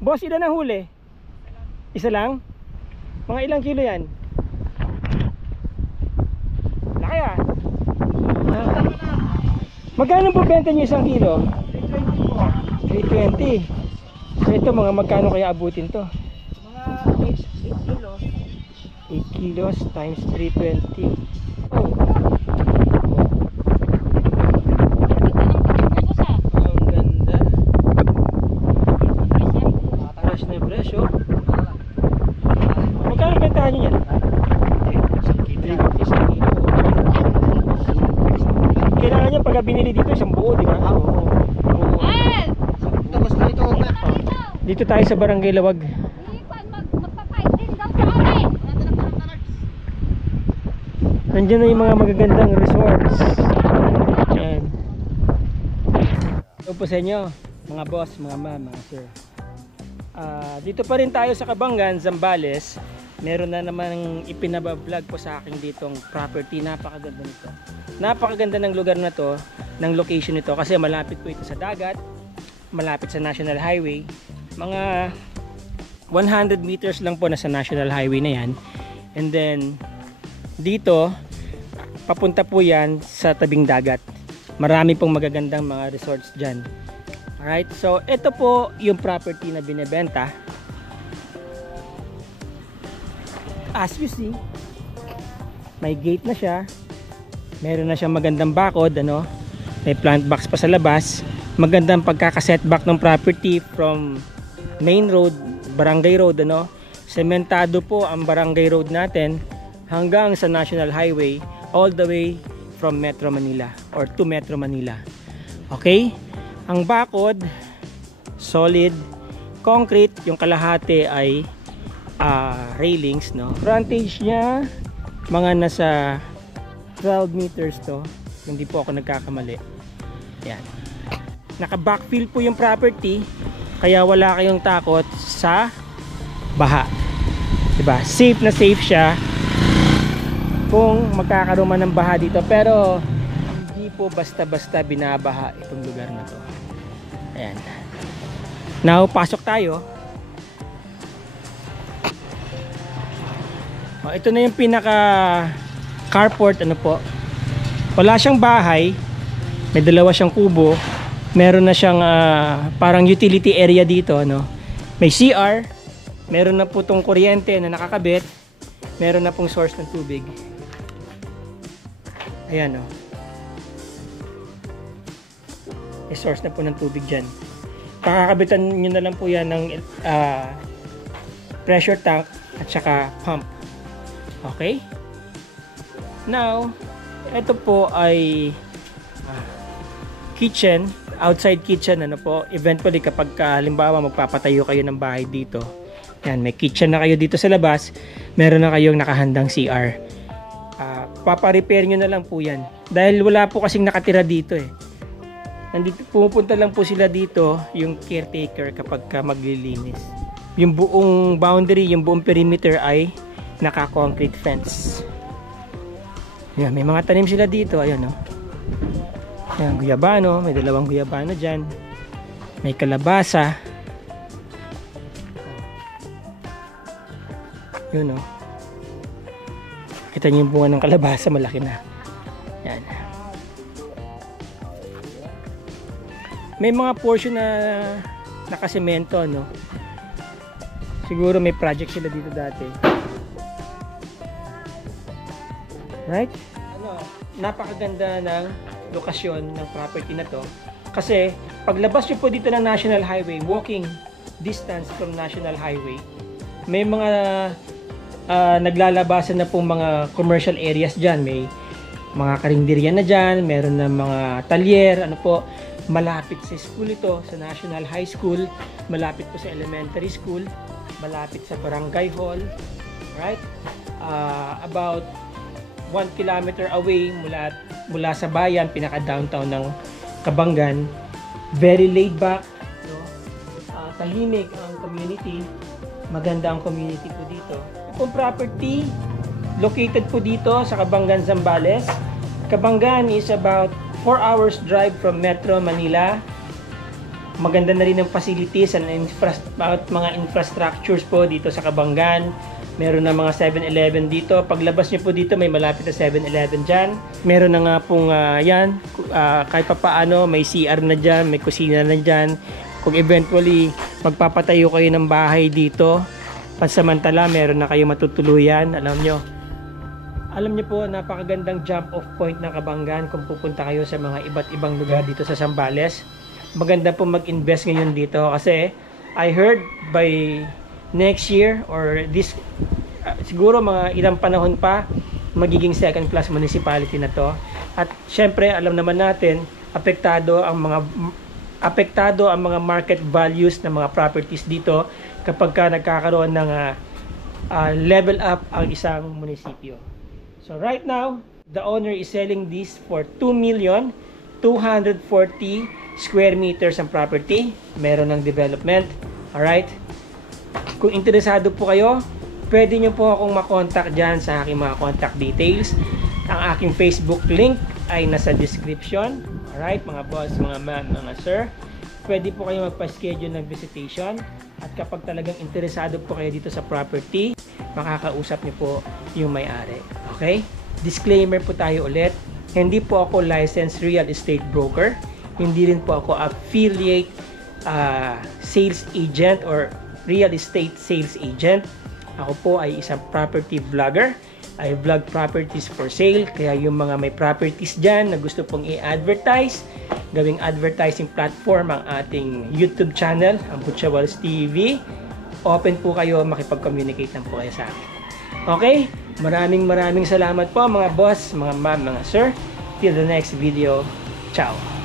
Boss, ilan ang huli? Isa lang? Mga ilang kilo yan? Laki ah. Magkano po benta nyo isang kilo? 320. So ito mga magkano kaya abutin to? Mga 8 kilos. 8 kilos times 320. Oh. Ang ganda. Matalas na yung presyo. Magkano bentahan nyo yan? 350 sa kilo. Kailangan nyo pagka binili dito isang buo, di ba? Oo. Dito tayo sa Barangay Lawag. Nandiyan na yung mga magagandang resorts. Ayan. Ito po sa inyo, mga boss, mga ma'am, mga sir. Dito pa rin tayo sa Cabangan, Zambales. Meron na naman ipinabablog po sa akin ditong property. Napakaganda nito. Napakaganda ng lugar na to, ng location nito kasi malapit po ito sa dagat, malapit sa National Highway. Mga 100 meters lang po na sa National Highway na yan. And then dito papunta po yan sa tabing dagat. Marami pong magagandang mga resorts dyan. Alright, so ito po yung property na binebenta. As you see, may gate na siya. Meron na siyang magandang bakod, ano? May plant box pa sa labas. Magandang pagkakasetback ng property from main road, barangay road, ano? Sementado po ang barangay road natin hanggang sa National Highway, all the way from Metro Manila or to Metro Manila. Okay? Ang bakod, solid, concrete, yung kalahati ay railings, no? Frontage niya, mga nasa 12 meters to, hindi po ako nagkakamali. Yan. Naka-backfill po yung property, kaya wala kayong takot sa baha. Diba? Safe na safe siya kung magkakaroon man ng baha dito, pero hindi po basta-basta binabaha itong lugar na to. Ayan. Now, pasok tayo. Ito na yung pinaka carport, ano po. Wala siyang bahay, may dalawa siyang kubo. Meron na siyang parang utility area dito, no. May CR, meron na po tong kuryente na nakakabit, meron na pong source ng tubig. Ayan, no. May source na po ng tubig dyan. Kakakabitan nyo na lang po yan ng pressure tank at saka pump. Okay? Now, ito po ay kitchen, outside kitchen, ano po. Eventually kapag halimbawa magpapatayo kayo ng bahay dito, yan, may kitchen na kayo dito sa labas, meron na kayong nakahandang CR. Papa-repair nyo na lang po yan. Dahil wala po kasing nakatira dito eh. Nandito, pumupunta lang po sila dito, yung caretaker kapag maglilinis. Yung buong boundary, yung buong perimeter ay naka-concrete fence. Yan, may mga tanim sila dito, ayun, no. Yan, guyabano, may dalawang guyabano dyan. May kalabasa. Yun, no. Kita niyo yung bunga ng kalabasa, malaki na. Yan. May mga portion na nakasemento, no. Siguro may project sila dito dati. Right? Napakaganda ng lokasyon ng property na to. Kasi paglabas nyo po dito ng National Highway, walking distance from National Highway, may mga naglalabasan na po mga commercial areas dyan. May mga karinderya na dyan, meron na mga talyer, ano po. Malapit sa school ito, sa National High School, malapit po sa elementary school, malapit sa barangay hall, right? About 1 kilometer away mula sa bayan, pinaka-downtown ng Cabangan. Very laid back, no? Tahimik ang community. Maganda ang community po dito. Itong property, located po dito sa Cabangan, Zambales. Cabangan is about 4 hours drive from Metro Manila. Maganda na rin ang facilities and mga infrastructures po dito sa Kabanggan. Meron na mga 7-Eleven dito. Paglabas nyo po dito, may malapit na 7-Eleven dyan. Meron na nga pong kahit pa paano, may CR na dyan, may kusina na dyan. Kung eventually magpapatayo kayo ng bahay dito, pansamantala meron na kayo matutuluyan. Alam nyo po, napakagandang jump off point ng Kabanggan kung pupunta kayo sa mga iba't ibang lugar dito sa Zambales. Maganda po mag-invest ngayon dito kasi I heard by next year or this siguro mga ilang panahon pa magiging second class municipality na to. At syempre alam naman natin apektado ang mga market values ng mga properties dito kapag ka nagkakaroon ng level up ang isang munisipyo. So right now the owner is selling this for 2,240,000 square meters ang property. Meron ng development. Alright? Kung interesado po kayo, pwede nyo po akong makontak dyan sa aking mga contact details. Ang aking Facebook link ay nasa description. Alright, mga boss, mga ma'am, mga sir. Pwede po kayo magpa-schedule ng visitation. At kapag talagang interesado po kayo dito sa property, makakausap nyo po yung may-ari. Okay? Disclaimer po tayo ulit. Hindi po ako licensed real estate broker. Hindi rin po ako affiliate sales agent or real estate sales agent. Ako po ay isang property vlogger. I vlog properties for sale. Kaya yung mga may properties dyan na gusto pong i-advertise, gawing advertising platform ang ating YouTube channel, ang Butchawals TV. Open po kayo, makipag-communicate lang po kayo sa akin. Okay? Maraming salamat po mga boss, mga ma'am, mga sir. Till the next video. Ciao!